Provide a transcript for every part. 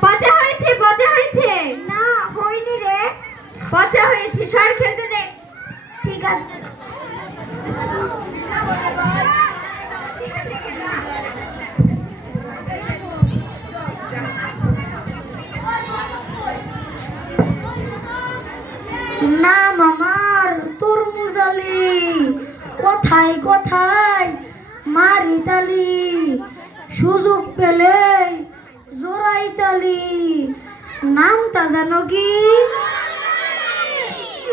পচা হয়েছে পচা হয়েছে। না হয়নি রে। পচা হয়েছে সর খেলতে দে। ঠিক আছে। নাম আমার তরমুজ আলী। কোথায় কোথায়? মারি মারিতালি। সুযোগ পেলে জোড়াইতালি নামটা জানো কি?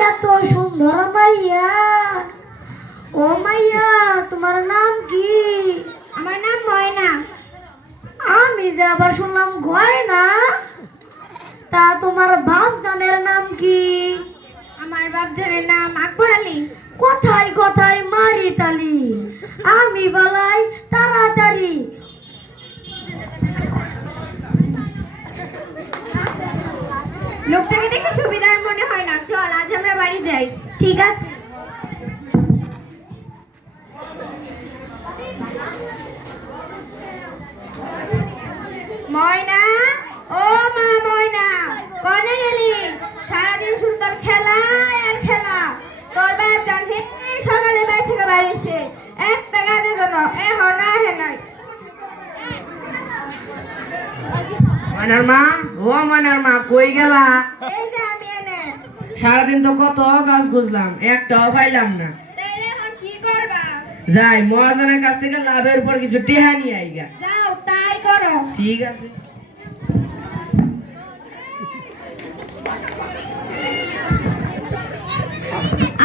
এত সুন্দর মাইয়া। ও মাইয়া তোমার নাম কি? আমার নাম ময়না। আমি যে আবার শুনলাম গয়না তা তোমার বাপ জানের নাম কি? আমার বাপধনের নাম আকবর আলী। কোথায় কোথায় মারি তালি আমি বলাই তাড়াতাড়ি। লোকটাকে দেখে সুবিধার মনে হয় না। চল আজ আমরা বাড়ি যাই। ঠিক আছে। ময়না? ও মা ময়না কনে গেলি সারাদিন সুন্দর খেলা আর খেলা। তোর বাপ জানছে সকালে বাড়ি থেকে বাড়িছে। একটা কাজের জন্য এ হনা হে নাই। ময়নার মা? ও ময়নার মা কই গেলা? এই যে আমি এনে। সারাদিন তো কত গাছ গুজলাম একটাও পাইলাম না। তাইলে এখন কি করবা? যাই মহাজনের কাছ থেকে লাভের উপর কিছু টেহা নিয়ে আইগা। যাও তাই করো। ঠিক আছে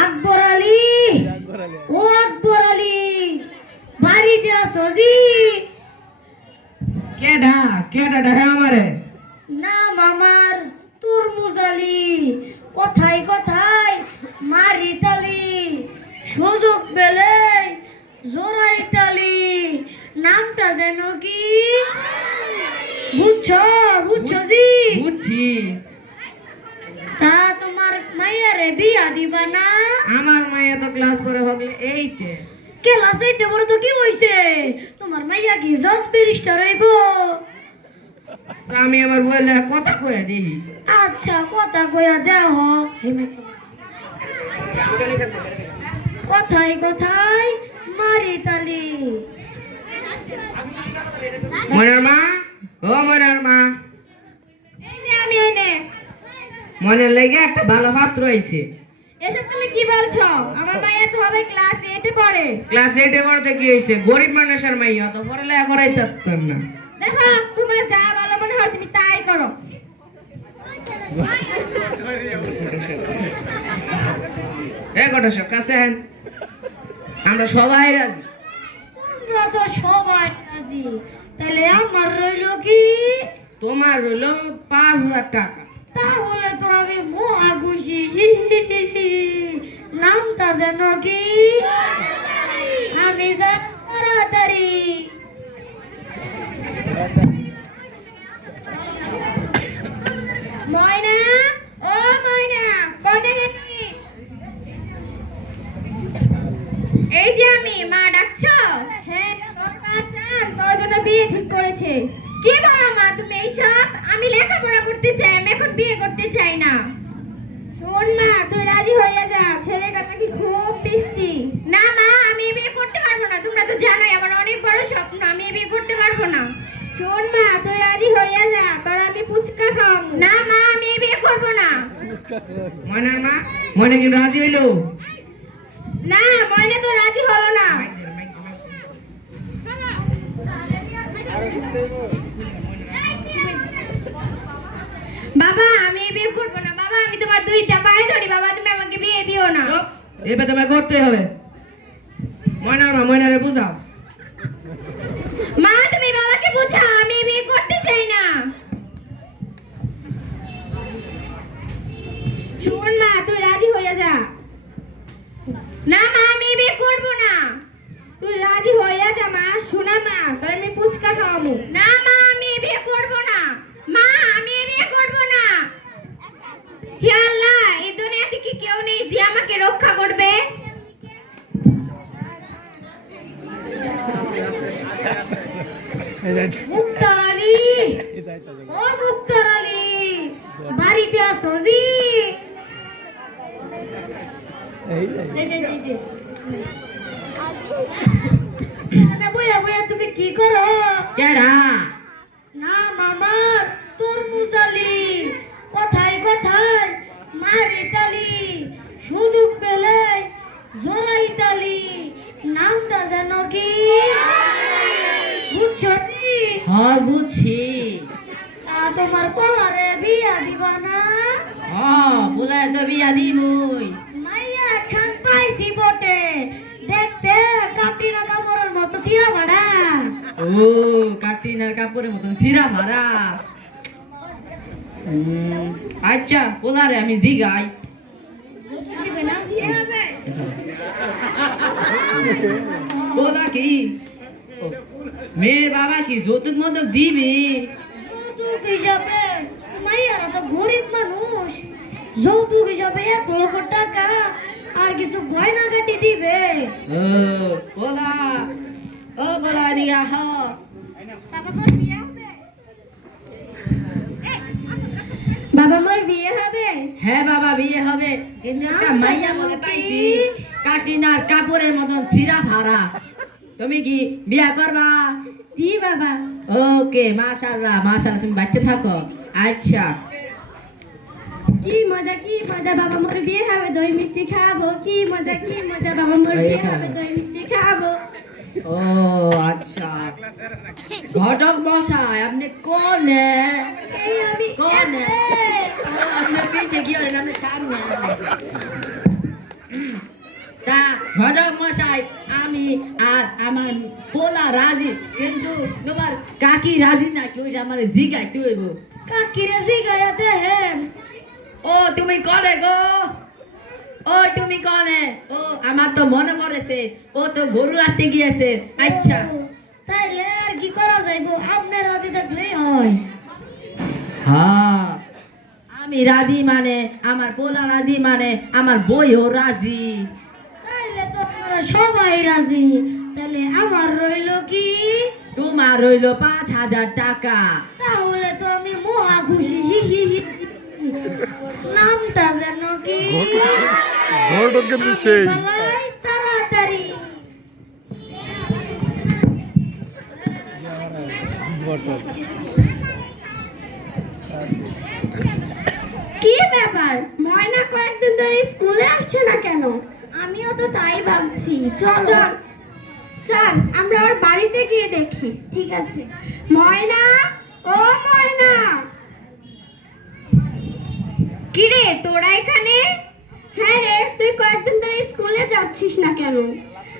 আকবর আলী ও আকবর আলী বাড়িতে আসো জি কেডা দেখা আমারে? নাম আমার তরমুজ আলী। কোথায় কোথায় মারি তালি। সুযোগ পেলে জোড়াই তালি। নামটা যেন কি? বুঝছ বুঝছ জি? বুঝছি। তা তোমার মাইয়ারে বিয়া দিবা না? আমার মায়ের তো ক্লাস করে হগলে এইটে ক্লাস এইটে বড় তো কি হইছে? তোমার মাইয়া কি জব ব্যারিস্টার হইব? আমি আবার বললে কথা কয়ে দিই আচ্ছা কথা কইয়া দেহ কোথায় কোথায় মারি তালি। ময়নার মা? ও ময়নার মা। আমি এনে মনের লেগে একটা ভালো পাত্র হয়েছে এসব তুমি কি বলছো? আমার মাইয়া তো হবে ক্লাস এইটে পড়ে। ক্লাস এইটে পড়তে কি হয়েছে? গরিব মানুষের মাইয়া তো পড়ালেখা করাইতে পারতাম না। দেখো তোমার যা ভালো মনে হয় তুমি তাই করো। এ কটা সব কাছে আন। আমরা সবাই রাজি। তোমরা তো সবাই রাজি। তাহলে আমার রইল কি? তোমার হইল পাঁচ হাজার টাকা। তাহলে তো আমি মহা খুশি নামটা যেন কি আমি যা তাড়াতাড়ি ময়না ও ময়না কোনে গেলি এই যে আমি মা ডাকছো হ্যাঁ তোর মা চান তোর জন্য করেছে কি বলো মা তুমি এইসব? আমি লেখাপড়া করতে চাই আমি এখন বিয়ে করতে চাই না। শোন মা তুই রাজি হয়ে যা ছেলেটা নাকি খুব মিষ্টি। না মা আমি বিয়ে করতে পারব না তোমরা তো জানোই আমার অনেক বড় স্বপ্ন আমি বিয়ে করতে পারব না। শোন মা তুই রাজি হয়ে যা তোর আমি ফুচকা খাওয়াবো। না মা আমি বিয়ে করব না। ময়নার মা মনে কিন্তু রাজি হইল? না ময়না তো রাজি হলো না। বাবা, আমি বিয়ে করব না। বাবা, আমি তোমার দুইটা পায়ে ধরি। বাবা, তুমি আমাকে বিয়ে দিও না। এবার তোমায় করতে হবে। ময়না ময়নারে বুঝাও মা তুমি বাবাকে বোঝাও আমি এ বিয়ে করতে চাই না শোন মা তুই রাজি হয়ে যা না মা আমি এ বিয়ে করব না তুই রাজি হয়ে যা মা শোনা মা তোর আমি ফুচকা খাওয়াবো না মা আমি এ বিয়ে করব না মা আমি এ বিয়ে করব না হে আল্লাহ এই দুনিয়াতে কি কেউ নেই যে আমাকে রক্ষা করবে ও মুক্তার আলী বাড়িতে আসো জি। এই যে, এই যে, এই যে। এখানে বইয়া বইয়া তুমি কি করো? কেডা? না মামার তরমুজ আলী। কথায় কথায় মারি তালি। সুযোগ পেলে জোড়াই তালি। নামটা যেন কি? বুঝছ কি হ বুঝছি। তোমার পরে বিয়া দিবা না। হ বলে তো বিয়া দিমুই মাইয়া খান পাইছি বটে। দেখতে কাটিরা কাপড়ের মতো সিরা ভাড়া। ও কাটিনার কাপড়ের মতো সিরা ভাড়া। আচ্ছা পোলারে আমি জিগাই। পোলা কি? মেয়ের বাবা কি যৌতুক মতক দিবি? হিসাবে মাইয়ারা তো গরিব মানুষ। যৌতুক হিসাবে এক লক্ষ টাকা আর কিছু গয়না কাটি দিবে ও ও পোলা দিয়া হ। বাবা মোর বিয়ে হবে? হ্যাঁ বাবা বিয়ে হবে। কিন্তু একটা মাইয়া বলে? পাইছি কাটিনার কাপড়ের মতন সিরা ভাড়া। তুমি কি বিয়া করবা? জি বাবা। ওকে মাশাআল্লাহ মাশাআল্লাহ তুমি বাচ্চা থাকো। আচ্ছা। কি মজা কি মজা বাবা মোর বিয়ে হবে দই মিষ্টি খাব। কি মজা কি মজা বাবা মোর বিয়ে হবে দই মিষ্টি খাব। ও আচ্ছা। ঘটক মশাই আপনি কোনে? কোনে? আপনার পিছে কি হয় আপনি সামনে তা ঘটক মশাই আমি আর আমার পোলা রাজি কিন্তু তোমার কাকি রাজি না কি ওইটা আমার জিগাইতে হইব কাকিরে জিগায়া দেন ও তুমি কনে গো ও তুমি কনে ও আমার তো মনে পড়েছে ও তো গরু রাখতে গিয়েছে আচ্ছা তাইলে আর কি করা যাইবো আপনার রাজি থাকলেই হয় হ্যাঁ আমি রাজি মানে আমার পোলা রাজি মানে আমার বইও রাজি তাইলে তো সবাই রাজি তাহলে আমার রইল কি? তোমার রইল পাঁচ হাজার টাকা। তাহলে তো আমি মহা খুশি। হি হি হি। নামটা যেন কি? ঘটক কিন্তু সেই। তাড়াতাড়ি। কি ব্যাপার? ময়না কয়েকদিন ধরে স্কুলে আসছে না কেন? আমিও তো তাই ভাবছি। চল। চল। চল আমরা ওর বাড়িতে গিয়ে দেখি। ঠিক আছে। ময়না ও ময়না। কিরে তোরা এখানে? হ্যাঁ রে তুই কয়েকদিন ধরে স্কুলে যাচ্ছিস না কেন?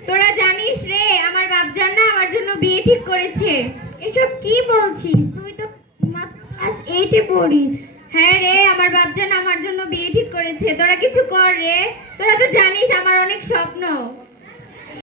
তোরা জানিস রে আমার বাপজান না আমার জন্য বিয়ে ঠিক করেছে। এসব কি বলছিস? তুই তো ক্লাস এইটে পড়িস। হ্যাঁ রে আমার বাপজান আমার জন্য বিয়ে ঠিক করেছে। তোরা কিছু কর রে। তোরা তো জানিস আমার অনেক স্বপ্ন।